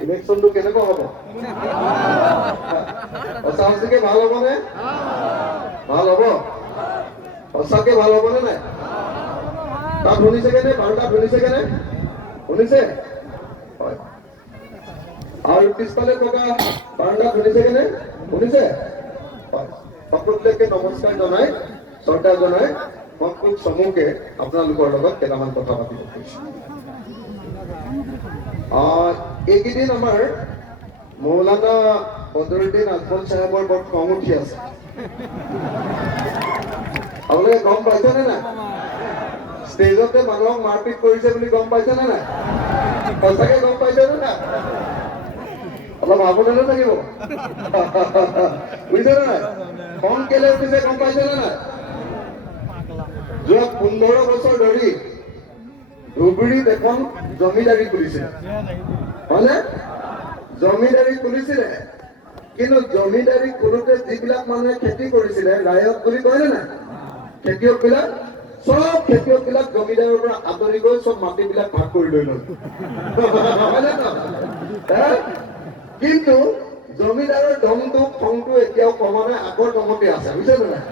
ইলেকশ্যনটো কেনেকুৱা হ'ব? সঁচাকে ভাল হ'বনে? ভাল হ'ব? সঁচাকে ভাল হ'বনে নাই? তাত শুনিছেগেনে? বাৰটা শুনিছেগেনে? শুনিছে? হয়। আৰু পিছফালে থকা বাৰটা শুনিছেগেনে? শুনিছে? হয়। সকলোকে নমস্কাৰ জনাই, শ্ৰদ্ধা জনাই, মই খুব চমুকে আপোনালোকৰ লগত কেইটামান কথা পাতিব খুজিছোঁ। এইকেইদিন আমাৰ মৌলানা বদৰুদ্দিন আজমল চাহেবৰ বৰ খং উঠি আছে। আপোনালোকে গম পাইছেনে নাই? ষ্টেজতে মানুহক মাৰপিট কৰিছে বুলি গম পাইছেনে নাই? সঁচাকে গম পাইছেনে নাই? অলপ সাৱধানে থাকিব। বুজিছেনে নাই? খং কেলে উঠিছে গম পাইছেনে নাই? যোৱা 15 বছৰ ধৰি ধুবুৰীত এখন জমিদাৰী খুলিছিলে, হয়নে? জমিদাৰী খুলিছিলে, কিন্তু জমিদাৰী খোলোতে যিবিলাক মানুহে খেতি কৰিছিলে, ৰায়ত বুলি কয়নে নাই? খেতিয়ক বিলাক, সব খেতিয়ক বিলাক জমিদাৰৰ পৰা আঁতৰি গৈ সব মাটিবিলাক ভাগ কৰি লৈ লল। কিন্তু জমিদাৰৰ দমটো খংটো এতিয়াও কমা নাই, আগৰ দমতে আছে, বুজিছে নাই?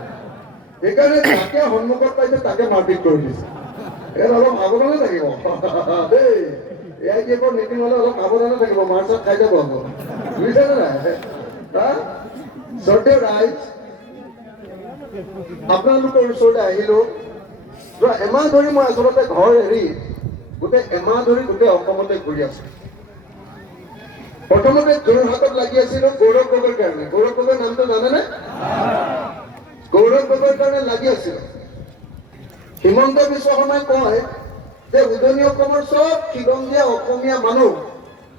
সেইকাৰণে যাকে সন্মুখত পাইছে তাকে মাৰপিট কৰি দিছে। অলপ সাৱধানে থাকিব দেই। এয়াই কি মিটিং হলে অলপ সাৱধানে থাকিব, মাৰ চাত খাই যাব আকৌ, বুজিছেনে নাই? শ্ৰদ্ধেয় ৰাইজ, আপোনালোকৰ ওচৰলৈ আহিলো। যোৱা এমাহ ধৰি মই আচলতে ঘৰ এৰি গোটেই এমাহ ধৰি গোটেই অসমতে ঘূৰি আছো। প্ৰথমতে যোৰহাটত লাগি আছিলো গৌৰৱ গগৈৰ কাৰণে। গৌৰৱ গগৈৰ নামটো জানেনে? গৌৰৱ গগৈৰ কাৰণে লাগি আছিলো। হিমন্ত বিশ্ব শৰ্মাই কয় যে উজনি অসমৰ সব খিলঞ্জীয়া অসমীয়া মানুহ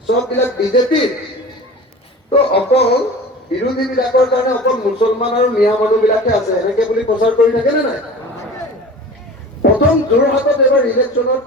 সববিলাক বিজেপিৰ, তো অকল বিৰোধী বিলাকৰ কাৰণে অকল মুছলমান আৰু মিয়া মানুহ বিলাকে আছে, এনেকে বুলি প্ৰচাৰ কৰি থাকে নে নাই? প্ৰথম যোৰহাটত এবাৰ ইলেকশ্যনত